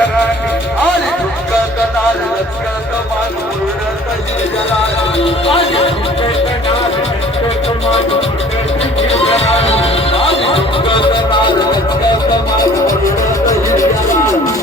आणि दुःख कनाल लचका कमान उरत हिरजरानी आणि दुःख कनाल लचका कमान उरत हिरजरानी आणि दुःख कनाल लचका कमान उरत हिरजरानी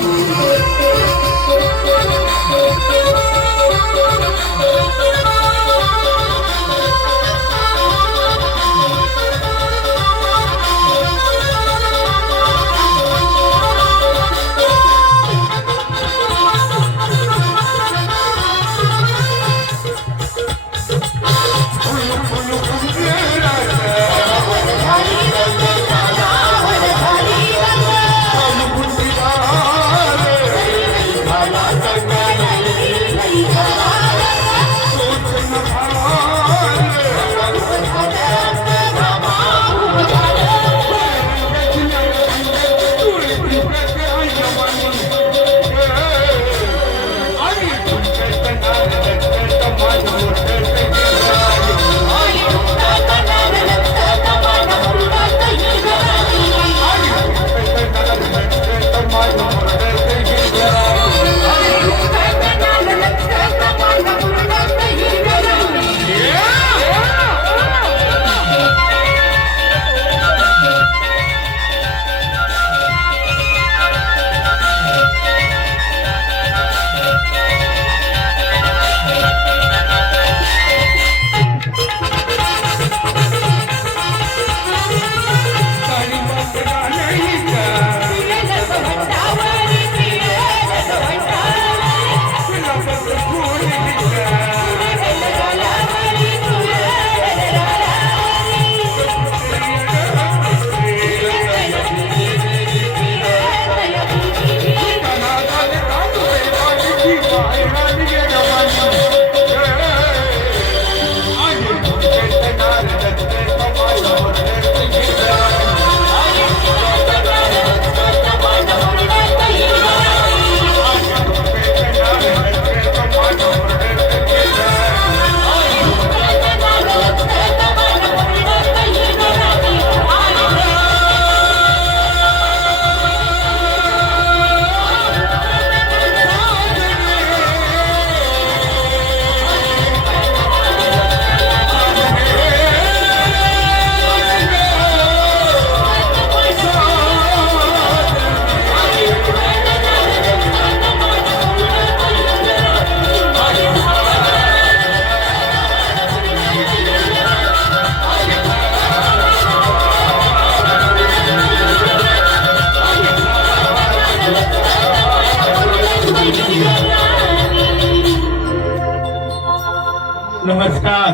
नमस्कार.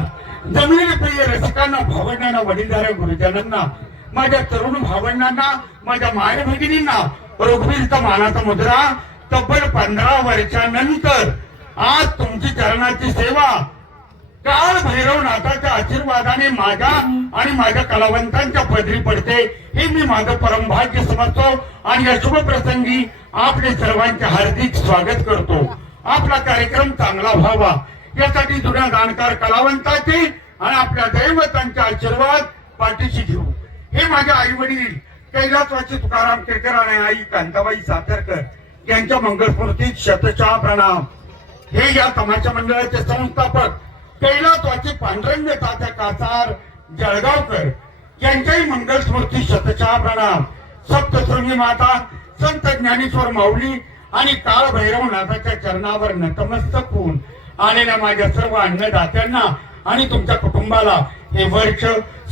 जमलेल्या प्रिय रसिकांना, भावंडांना, वडीलधाऱ्या गुरुजनांना, माझ्या तरुण भावंडांना, माझ्या माय भगिनींना रघुवीरचा मानाचा मुद्रा. तब्बल 15 वर्षानंतर आज तुमची चरणाची सेवा काळ भैरवनाथाच्या आशीर्वादाने माझ्या आणि माझ्या कलावंतांच्या पदरी पडते, हे मी माझं परमभाग्य समजतो आणि या शुभ प्रसंगी आपले सर्वांचे हार्दिक स्वागत करतो. आपला कार्यक्रम चांगला व्हावा यासाठी जुन्या जाणकार कलावंताचे आणि आपल्या दैवतांचे आशीर्वाद पाठीशी घेऊ. हे माझे आई वडील कैलासवासी तुकाराम केळकर आणि आई कांताबाई सातारकर यांच्या मंगलस्मृतीत शतशः प्रणाम. हे या तमाशा मंडळाचे संस्थापक कैलासवासी पांडुरंग तात्या कासार जळगावकर यांच्याही मंगलस्मृती शतशः प्रणाम. सप्तशृंगी माता संत ज्ञानेश्वर माऊली आणि काळ भैरवनाथाच्या चरणावर नतमस्तक होऊन आलेल्या माझ्या सर्व अन्नदात्यांना आणि तुमच्या कुटुंबाला हे वर्ष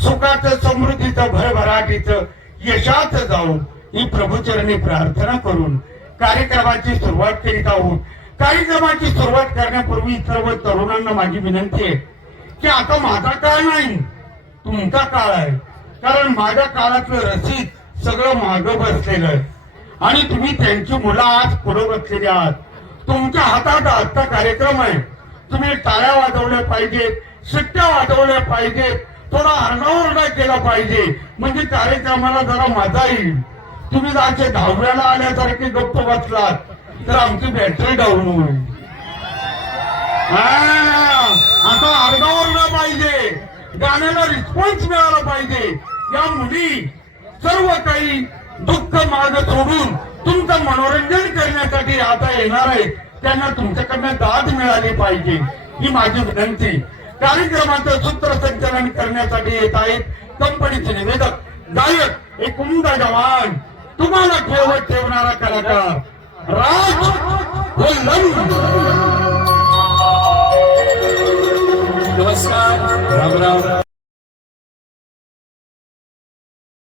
सुखाचं, समृद्धीचं, भरभराटीचं, यशाचं जाऊ ही प्रभूचरणी प्रार्थना करून कार्यक्रमाची सुरुवात करीत आहोत. कार्यक्रमाची सुरुवात करण्यापूर्वी सर्व तरुणांना माझी विनंती आहे की आता माझा काळ नाही, तुमचा काळ आहे. कारण माझ्या काळातलं रसीद सगळं मागं बसलेलं आहे आणि तुम्ही त्यांची मुलं आज पुढे बसलेली आहात. तुमच्या हातात आजचा कार्यक्रम आहे. तुम्ही टाळ्या वाजवल्या पाहिजेत, शिट्ट्या वाजवल्या पाहिजेत, थोडा आरडाओरडा केला पाहिजे, म्हणजे कार्यक्रमाला जरा मजा येईल. तुम्ही असे 10व्याला आल्यासारखे गप्प बसलात तर आमची बॅटरी डाऊन होईल. आता आरडाओरडा पाहिजे, गाण्याला रिस्पॉन्स मिळाला पाहिजे. या मुली सर्व काही दुःख मार्ग सोडून तुमचं मनोरंजन करण्यासाठी आता येणार आहेत त्यांना तुमच्याकडनं दाद मिळाली पाहिजे ही माझी विनंती. कार्यक्रमाचं सूत्रसंचालन करण्यासाठी येत आहेत कंपनीचे निवेदक गायक एक उमदा जवान तुम्हाला ठेवत ठेवणारा कलाकार राज कोल्हम. नमस्कार, राम राम.